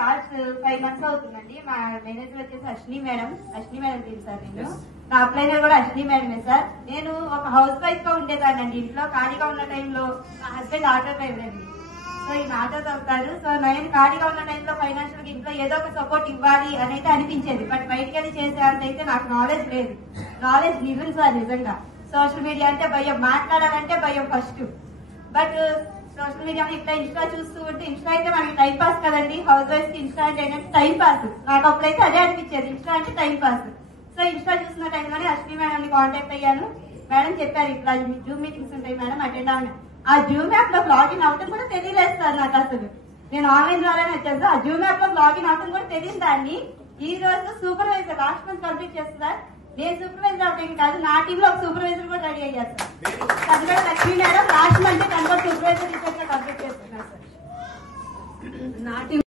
Last 5 months అవుతుందండి. మా manager వచ్చేసి అశ్విని మేడం తెలుసు సార్. నేను నా అప్లైనర్ కూడా అశ్విని మేడమే సార్. నేను ఒక హౌస్ వైఫ్ గా ఉండేదానండి. ఇంట్లో ఖాళీగా ఉన్న టైంలో నా హస్బెండ్ ఆటో డ్రైవర్ అండి. సో ఈయన ఆటో తగ్గుతారు. సో నేను ఖాళీగా ఉన్న టైంలో ఫైనాన్షియల్ ఇంట్లో ఏదో ఒక సపోర్ట్ ఇవ్వాలి అని అయితే అనిపించేది. బట్ బయటకు వెళ్ళి చేసేంత అయితే నాకు నాలెడ్జ్ లేదు. నాలెడ్జ్ నిజం సార్. నిజంగా సోషల్ మీడియా అంటే భయం, మాట్లాడాలంటే భయం ఫస్ట్. బట్ సోషల్ మీడియా ఇట్లా ఇన్స్టా చూస్తూ ఉంటే, ఇన్స్టా అయితే మనకి టైం పాస్ కదండి. హౌస్ వైఫ్ కి ఇన్స్టా అంటే ఏంటంటే టైం పాస్. నాకు అప్పుడైతే అదే అనిపించేది, ఇన్స్టా అంటే టైం పాస్. సో ఇన్స్టా చూసిన టైంలోనే అశ్విని మేడం ని కాంటాక్ట్ అయ్యాను. మేడం చెప్పారు ఇట్లా జూమ్ మీటింగ్స్ ఉంటాయి మేడం, అటెండ్ అవ్వండి. ఆ జూమ్ యాప్ లో లాగిన్ అవటం కూడా తెలియలేదు సార్ నాకు. అసలు నేను ఆన్లైన్ ద్వారానే వచ్చాను సార్. ఆ జూమ్ యాప్ లో లాగిన్ అవటం కూడా తెలియదు. దాన్ని ఈ రోజు సూపర్వైజర్ లాస్ట్ మంత్ కంప్లీట్ చేస్తారు. నేను సూపర్వైజర్ అవటం కాదు, నా టీమ్ లో ఒక సూపర్వైజర్ కూడా రెడీ అయ్యారు సార్. అది కూడా Lakshmi madam last month 10 supervisor recent గా కంప్లీట్ చేస్తున్నారు సార్. నా టీం